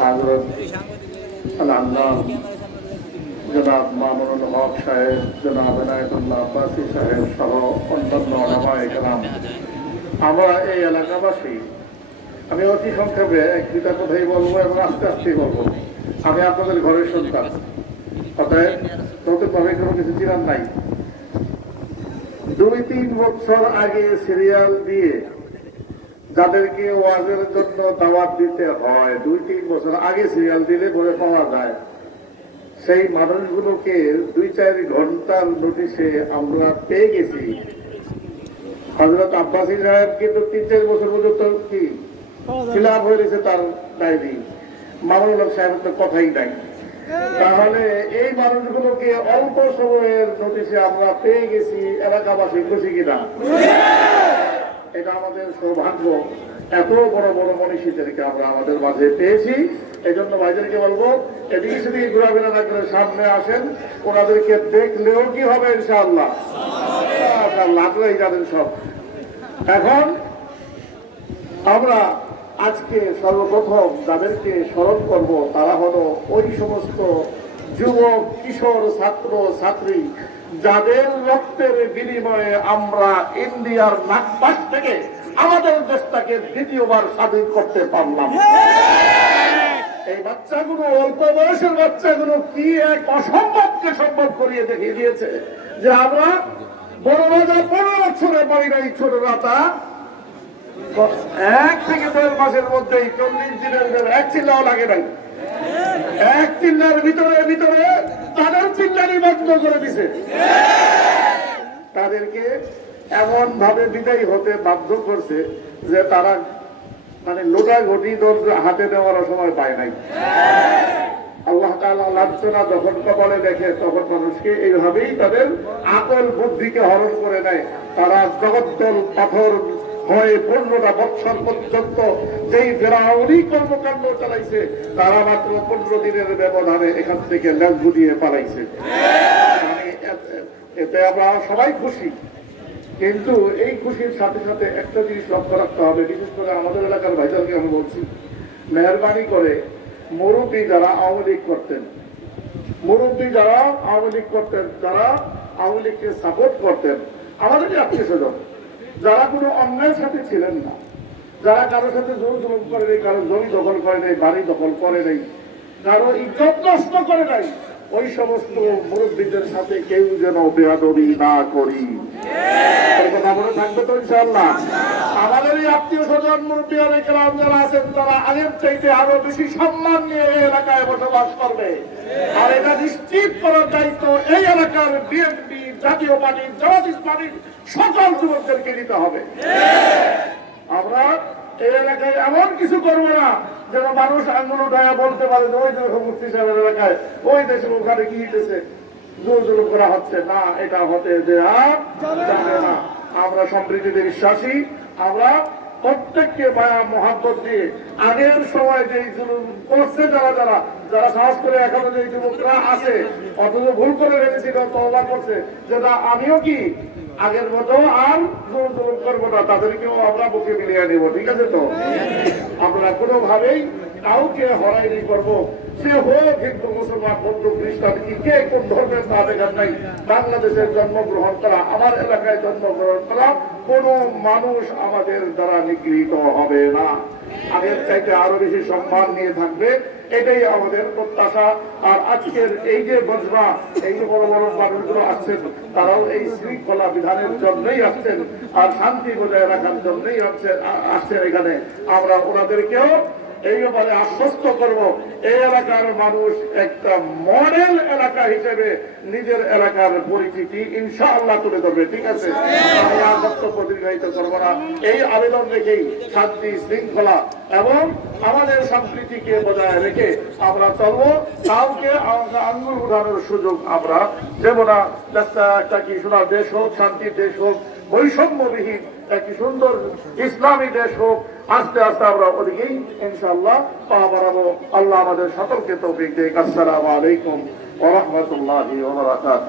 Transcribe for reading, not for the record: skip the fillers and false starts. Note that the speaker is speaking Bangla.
হযরত আল্লাহ জনাব মামুনুল হক সাহেব, জনাব এনায়েতুল্লাহ আব্বাসী সাহেব সহ অন্যান্য ওলামায়ে কেরাম, আমরা এই এলাকাবাসী, আমি অতি সংক্ষেপে এক দুটা কথাই বলবো এবং আস্তে আস্তে বলবো। আমি আপনাদের ঘরের সন্তান, অতএব নতুনভাবে কোনো কিছু চিনার নাই। 2-3 বছর আগে সিরিয়াল দিয়ে যাদেরকে ওয়াজের জন্য দাওয়াত দিতে হয়, 2-3 বছর আগে সিরিয়াল দিলে বলে পাওয়া যায়, সেই মানুষগুলোকে 2-4 ঘন্টার নোটিশে আমরা পেয়ে গেছি। হযরত আব্বাসী সাহেব কিন্তু 3-4 বছর পর্যন্ত কি খিলাফ হয়ে গেছে তার ডায়েরি, মামুনুল হক সাহেবের তো কথাই নাই। তাহলে এই মানুষগুলোকে অল্প সময়ের নোটিশে আমরা পেয়ে গেছি, এলাকাবাসী খুশি কিনা? এটা আমাদের সৌভাগ্য। এত বড় বড় মনীষীদেরকে আমরা আমাদের মাঝে পেয়েছি। এই জন্য ভাইদেরকে বলবো, এদিকে সেদিকে ঘোরাফেরা না করে সামনে আসেন। ওনাদেরকে দেখলেও কি হবে ইনশাআল্লাহ, লাগলেই যাবেন সব। এখন আমরা আজকে সর্বপ্রথম যাদেরকে স্মরণ করব তারা হলো ওই সমস্ত যুবক, কিশোর, ছাত্র ছাত্রী যাদের রক্তের বিনিময়ে আমরা ইন্ডিয়ার নাগপাশ থেকে আমাদের দেশটাকে দ্বিতীয়বার স্বাধীন করতে পারলাম। এই বাচ্চাগুলো, অল্প বয়সের বাচ্চাগুলো কি এক অসম্ভবকে সম্ভব করিয়ে দেখিয়ে দিয়েছে যে আমরা বড় রাজা 15 বছরে পারি নাই, ছোট রাতা 1 থেকে 1.5 মাসের মধ্যেই 40 দিনের এক চিল্লাও লাগে নাই। এক চিল্লার ভিতরে ভিতরে তাদের চিল্লানি বন্ধ করে দিছে। তাদেরকে এমন ভাবে বিদায়ী হতে বাধ্য করছে যে তারা মানে লোটা ঘটি হাতে নেওয়ার সময় পায় নাই। আল্লাহ তাআলা লাঞ্ছনা যখন কপালে দেখে তখন মানুষকে এইভাবেই তাদের আকল বুদ্ধিকে হরণ করে নেয়। তারা জগদ্দল পাথর হয়ে 15টা বছর পর্যন্ত যেই ফেরাউনি কর্মকাণ্ড চালাইছে, তারা মাত্র 15 দিনের ব্যবধানে এখান থেকে লেজ গুটিয়ে পালাইছে। এতে আমরা সবাই খুশি, কিন্তু এই খুশির সাথে সাথে একটা জিনিস লক্ষ্য রাখতে হবে। বিশেষ করে আমাদের এলাকার ভাইজানকে আমি বলছি, মেহরবানি করে মুরব্বী যারা আওয়ামী লীগ করতেন, যারা আওয়ামী লীগকে সাপোর্ট করতেন, আমাদের আত্মীয় স্বজন যারা কোনো অন্যায়ের সাথে ছিলেন না, যারা কারোর সাথে জোর জুলুম করে নেই, কারো জমি দখল করে নেই, বাড়ি দখল করে নেই, কারো ইজ্জত নষ্ট করে নাই, ওই সমস্ত মুরব্বীদের সাথে কেউ যেন বেয়াদবি না করি। কথা মনে থাকবে তো ইনশাআল্লাহ? আমাদের এই আত্মীয় স্বজন মুরব্বী কেরাম যারা আছেন, তারা আগের চাইতে আরো বেশি সম্মান নিয়ে এই এলাকায় বসবাস করবে। আর এটা নিশ্চিত করার দায়িত্ব এই এলাকার বিএনপি, জাতীয় পার্টি, জামাত ইসলামীর সকল যুবকদেরকে নিতে হবে। আমরা এই এলাকায় এমন কিছু করবো না যেন মানুষ আঙ্গুল উঠায় বলতে পারে যে ওই দেশে মুফতি সাহেবের এলাকায়, ওই দেশে ওখানে কি হইতেছে, জোর জুলুম করা হচ্ছে না, এটা হতে দেয়া যাবে না। আমরা সম্প্রীতিতে বিশ্বাসী। আমরা প্রত্যেককে মায়া মহাব্বত দিয়ে আগের সময় যে জুলুম করছে যারা সাহস করে এখনো যে যুবকরা আছে, অথচ ভুল করে ফেলেছিল, তওবা করছে যে না আমিও কি আগের মতো আর জোর জুলুম করবো না, তাদেরকেও আমরা বুকে মিলিয়ে নেব। ঠিক আছে তো? আমরা কোনোভাবেই কাউকে হয়রানি করবো, সে হোক হিন্দু, মুসলমান, বৌদ্ধ, খ্রিস্টান, কে কোন ধর্মের তা দেখার নাই। বাংলাদেশের জন্মগ্রহণ করা, আমার এলাকায় জন্মগ্রহণ করা কোন মানুষ আমাদের দ্বারা নিগৃহীত হবে না। আগের চাইতে আরো বেশি সম্মান নিয়ে থাকবে, এটাই আমাদের প্রত্যাশা। আর আজকের এই যে বজরা, এই যে বড় বড় মানুষগুলো আসছেন, তারাও এই শৃঙ্খলা বিধানের জন্যই আসছেন আর শান্তি বজায় রাখার জন্যই আসছেন এখানে। আমরা ওনাদেরকেও এই ব্যাপারে আশ্বস্ত করব, এই এলাকার মানুষ একটা মডেল এলাকা হিসেবে নিজের এলাকার পরিচিতি ইনশাআল্লাহ তুলে ধরবে। ঠিক আছে? আমি আর বক্তব্য দীর্ঘায়িত করবো না। এই আবেদন রেখেই শান্তি, শৃঙ্খলা এবং আমাদের সম্প্রীতিকে বজায় রেখে আমরা চলবো। কাউকে আঙ্গুল উঠানোর সুযোগ আমরা দেব না। একটা কি সোনার দেশ হোক, শান্তির দেশ হোক, বৈষম্যবিহীন একটি সুন্দর ইসলামী দেশ হোক। আস্তে আস্তে আমরা ওদিকেই ইনশাআল্লাহ পা বাড়াবো। আল্লাহ আমাদের সকলকে তৌফিক দিক। আসসালামু আলাইকুম ওয়া রাহমাতুল্লাহি ওয়া বারাকাতুহু।